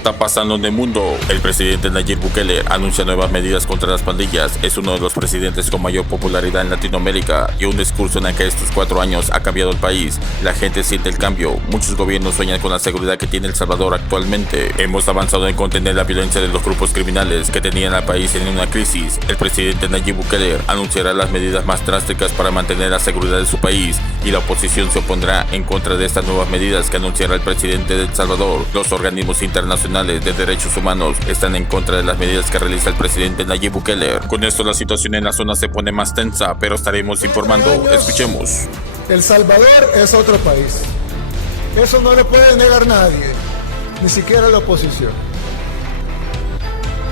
está pasando en el mundo? El presidente Nayib Bukele anuncia nuevas medidas contra las pandillas. Es uno de los presidentes con mayor popularidad en Latinoamérica y un discurso en el que estos 4 años ha cambiado el país. La gente siente el cambio. Muchos gobiernos sueñan con la seguridad que tiene El Salvador actualmente. Hemos avanzado en contener la violencia de los grupos criminales que tenían al país en una crisis. El presidente Nayib Bukele anunciará las medidas más drásticas para mantener la seguridad de su país y la oposición se opondrá en contra de estas nuevas medidas que anunciará el presidente de El Salvador. Los organismos internacionales de derechos humanos están en contra de las medidas que realiza el presidente Nayib Bukele. Con esto la situación en la zona se pone más tensa, pero estaremos informando. Escuchemos. El Salvador es otro país. Eso no lo puede negar nadie, ni siquiera la oposición.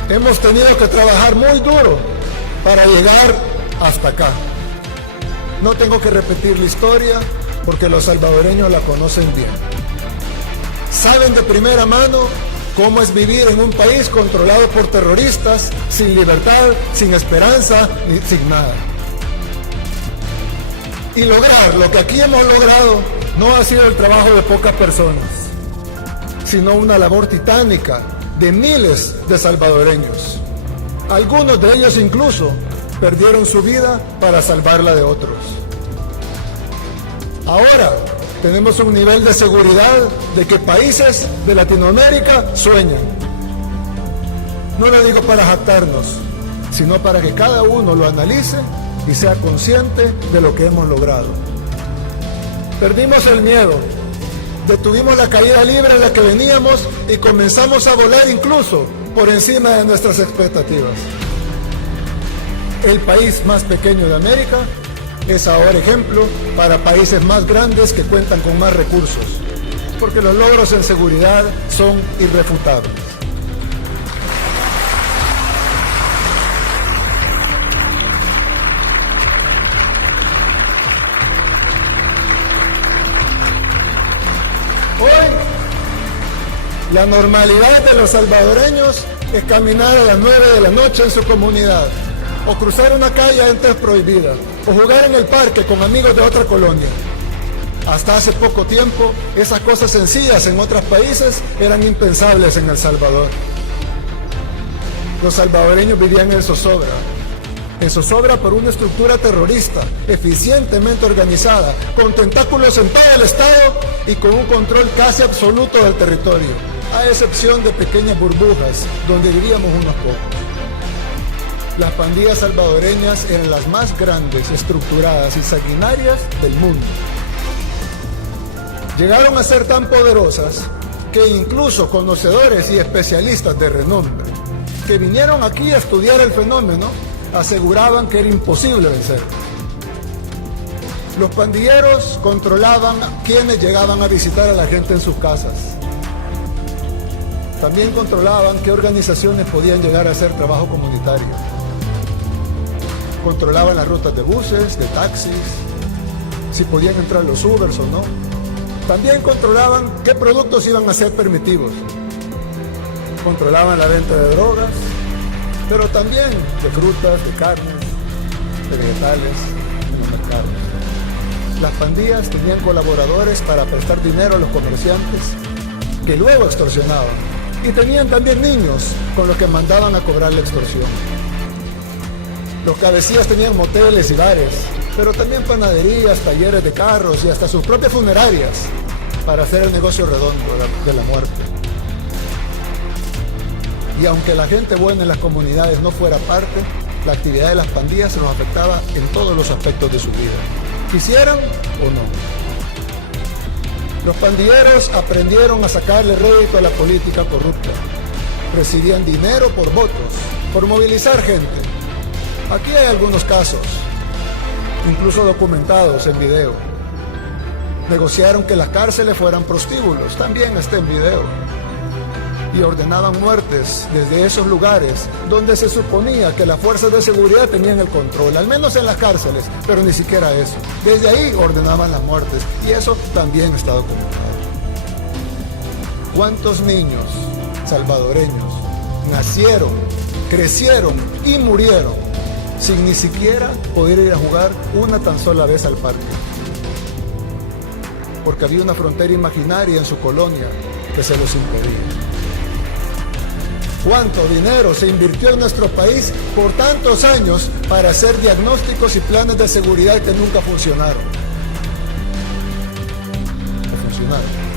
Hemos tenido que trabajar muy duro para llegar hasta acá. No tengo que repetir la historia porque los salvadoreños la conocen bien. Saben de primera mano cómo es vivir en un país controlado por terroristas, sin libertad, sin esperanza, ni sin nada. Y lograr lo que aquí hemos logrado no ha sido el trabajo de pocas personas, sino una labor titánica de miles de salvadoreños. Algunos de ellos incluso perdieron su vida para salvarla de otros. Ahora tenemos un nivel de seguridad de que países de Latinoamérica sueñan. No lo digo para jactarnos, sino para que cada uno lo analice y sea consciente de lo que hemos logrado. Perdimos el miedo, detuvimos la caída libre en la que veníamos y comenzamos a volar incluso por encima de nuestras expectativas. El país más pequeño de América es ahora ejemplo para países más grandes que cuentan con más recursos, porque los logros en seguridad son irrefutables. Hoy, la normalidad de los salvadoreños es caminar a las 9 de la noche en su comunidad, o cruzar una calle antes prohibida, o jugar en el parque con amigos de otra colonia. Hasta hace poco tiempo, esas cosas sencillas en otros países eran impensables en El Salvador. Los salvadoreños vivían en zozobra por una estructura terrorista, eficientemente organizada, con tentáculos en todo el Estado y con un control casi absoluto del territorio, a excepción de pequeñas burbujas donde vivíamos unos pocos. Las pandillas salvadoreñas eran las más grandes, estructuradas y sanguinarias del mundo. Llegaron a ser tan poderosas que incluso conocedores y especialistas de renombre que vinieron aquí a estudiar el fenómeno aseguraban que era imposible vencer. Los pandilleros controlaban a quienes llegaban a visitar a la gente en sus casas. También controlaban qué organizaciones podían llegar a hacer trabajo comunitario. Controlaban las rutas de buses, de taxis, si podían entrar los Ubers o no. También controlaban qué productos iban a ser permitidos. Controlaban la venta de drogas, pero también de frutas, de carnes, de vegetales en los mercados. Las pandillas tenían colaboradores para prestar dinero a los comerciantes, que luego extorsionaban. Y tenían también niños con los que mandaban a cobrar la extorsión. Los cabecillas tenían moteles y bares, pero también panaderías, talleres de carros y hasta sus propias funerarias para hacer el negocio redondo de la muerte. Y aunque la gente buena en las comunidades no fuera parte, la actividad de las pandillas se los afectaba en todos los aspectos de su vida, quisieran o no. Los pandilleros aprendieron a sacarle rédito a la política corrupta. Recibían dinero por votos, por movilizar gente. Aquí hay algunos casos, incluso documentados en video. Negociaron que las cárceles fueran prostíbulos, también está en video. Y ordenaban muertes desde esos lugares donde se suponía que las fuerzas de seguridad tenían el control, al menos en las cárceles, pero ni siquiera eso. Desde ahí ordenaban las muertes y eso también está documentado. ¿Cuántos niños salvadoreños nacieron, crecieron y murieron sin ni siquiera poder ir a jugar una tan sola vez al parque? Porque había una frontera imaginaria en su colonia que se los impedía. ¿Cuánto dinero se invirtió en nuestro país por tantos años para hacer diagnósticos y planes de seguridad que nunca funcionaron? No funcionaron.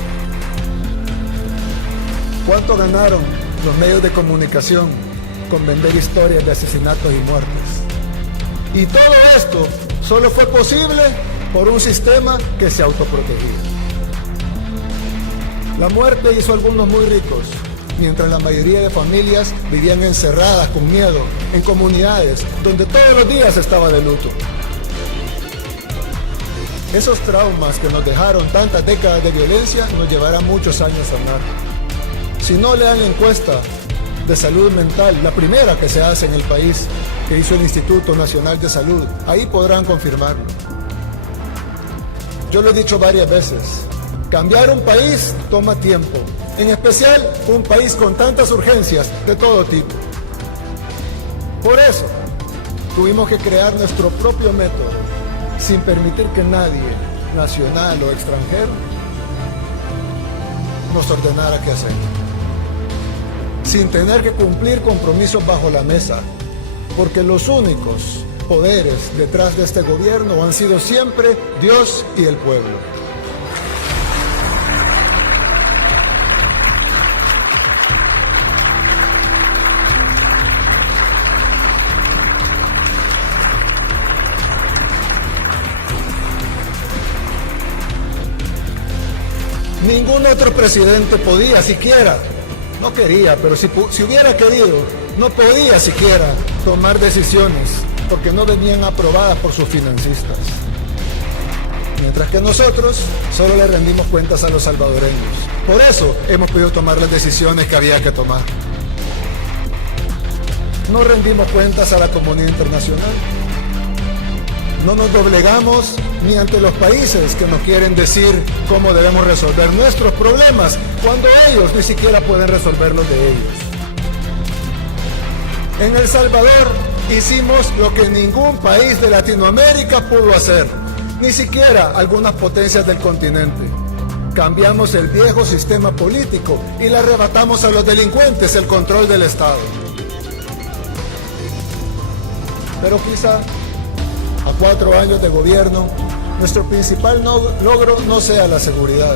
¿Cuánto ganaron los medios de comunicación con vender historias de asesinatos y muertes? Y todo esto solo fue posible por un sistema que se autoprotegía. La muerte hizo a algunos muy ricos, mientras la mayoría de familias vivían encerradas con miedo en comunidades donde todos los días estaba de luto. Esos traumas que nos dejaron tantas décadas de violencia nos llevarán muchos años a sanar. Si no, lean la encuesta de salud mental, la primera que se hace en el país, que hizo el Instituto Nacional de Salud. Ahí podrán confirmarlo. Yo lo he dicho varias veces, cambiar un país toma tiempo, en especial un país con tantas urgencias de todo tipo. Por eso, tuvimos que crear nuestro propio método, sin permitir que nadie, nacional o extranjero, nos ordenara qué hacer. Sin tener que cumplir compromisos bajo la mesa, porque los únicos poderes detrás de este gobierno han sido siempre Dios y el pueblo. Ningún otro presidente podía siquiera, no quería, pero si hubiera querido, no podía siquiera tomar decisiones porque no venían aprobadas por sus financistas. Mientras que nosotros solo le rendimos cuentas a los salvadoreños. Por eso hemos podido tomar las decisiones que había que tomar. No rendimos cuentas a la comunidad internacional. No nos doblegamos ni ante los países que nos quieren decir cómo debemos resolver nuestros problemas cuando ellos ni siquiera pueden resolver los de ellos. En El Salvador hicimos lo que ningún país de Latinoamérica pudo hacer, ni siquiera algunas potencias del continente. Cambiamos el viejo sistema político y le arrebatamos a los delincuentes el control del Estado. Pero quizá a 4 años de gobierno, nuestro principal logro no sea la seguridad,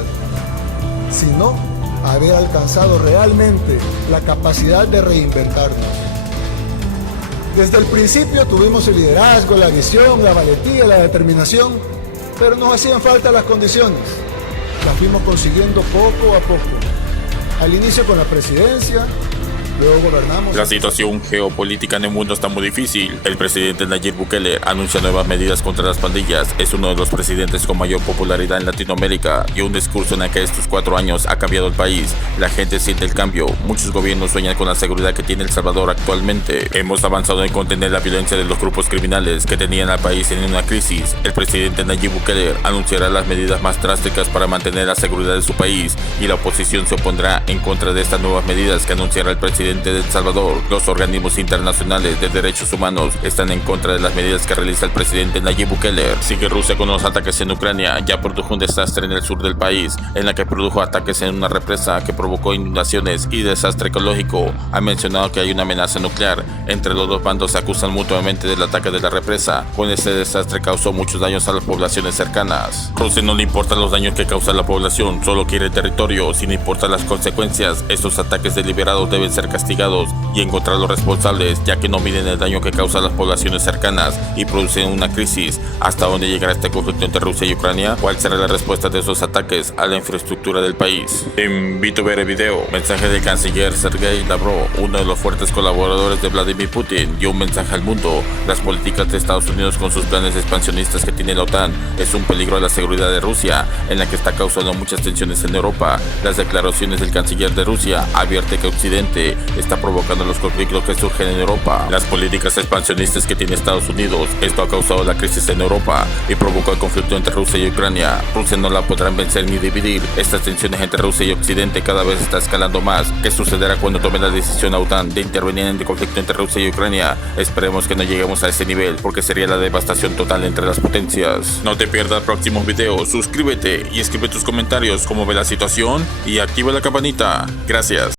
sino haber alcanzado realmente la capacidad de reinventarnos. Desde el principio tuvimos el liderazgo, la visión, la valentía, la determinación, pero nos hacían falta las condiciones. Las fuimos consiguiendo poco a poco. Al inicio con la presidencia, luego gobernamos. La situación geopolítica en el mundo está muy difícil. El presidente Nayib Bukele anuncia nuevas medidas contra las pandillas. Es uno de los presidentes con mayor popularidad en Latinoamérica y un discurso en el que estos 4 años ha cambiado el país. La gente siente el cambio. Muchos gobiernos sueñan con la seguridad que tiene El Salvador actualmente. Hemos avanzado en contener la violencia de los grupos criminales que tenían al país en una crisis. El presidente Nayib Bukele anunciará las medidas más drásticas para mantener la seguridad de su país y la oposición se opondrá en contra de estas nuevas medidas que anunciará el presidente de El Salvador. Los organismos internacionales de derechos humanos están en contra de las medidas que realiza el presidente Nayib Bukele. Sigue Rusia con los ataques en Ucrania. Ya produjo un desastre en el sur del país, en la que produjo ataques en una represa que provocó inundaciones y desastre ecológico. Ha mencionado que hay una amenaza nuclear. Entre los dos bandos se acusan mutuamente del ataque de la represa. Con este desastre causó muchos daños a las poblaciones cercanas. Rusia no le importan los daños que causa la población, solo quiere territorio, sin importar las consecuencias. Estos ataques deliberados deben ser castigados y encontrar los responsables, ya que no miden el daño que causa a las poblaciones cercanas y producen una crisis. ¿Hasta dónde llegará este conflicto entre Rusia y Ucrania? ¿Cuál será la respuesta de esos ataques a la infraestructura del país? Te invito a ver el video. Mensaje del canciller Sergei Lavrov, uno de los fuertes colaboradores de Vladimir Putin, dio un mensaje al mundo. Las políticas de Estados Unidos con sus planes expansionistas que tiene la OTAN es un peligro a la seguridad de Rusia, en la que está causando muchas tensiones en Europa. Las declaraciones del canciller de Rusia advierte que Occidente está provocando los conflictos que surgen en Europa. Las políticas expansionistas que tiene Estados Unidos, esto ha causado la crisis en Europa y provocó el conflicto entre Rusia y Ucrania. Rusia no la podrán vencer ni dividir. Estas tensiones entre Rusia y Occidente cada vez está escalando más. ¿Qué sucederá cuando tome la decisión la OTAN de intervenir en el conflicto entre Rusia y Ucrania? Esperemos que no lleguemos a ese nivel, porque sería la devastación total entre las potencias. No te pierdas próximos videos, suscríbete y escribe tus comentarios cómo ve la situación y activa la campanita. Gracias.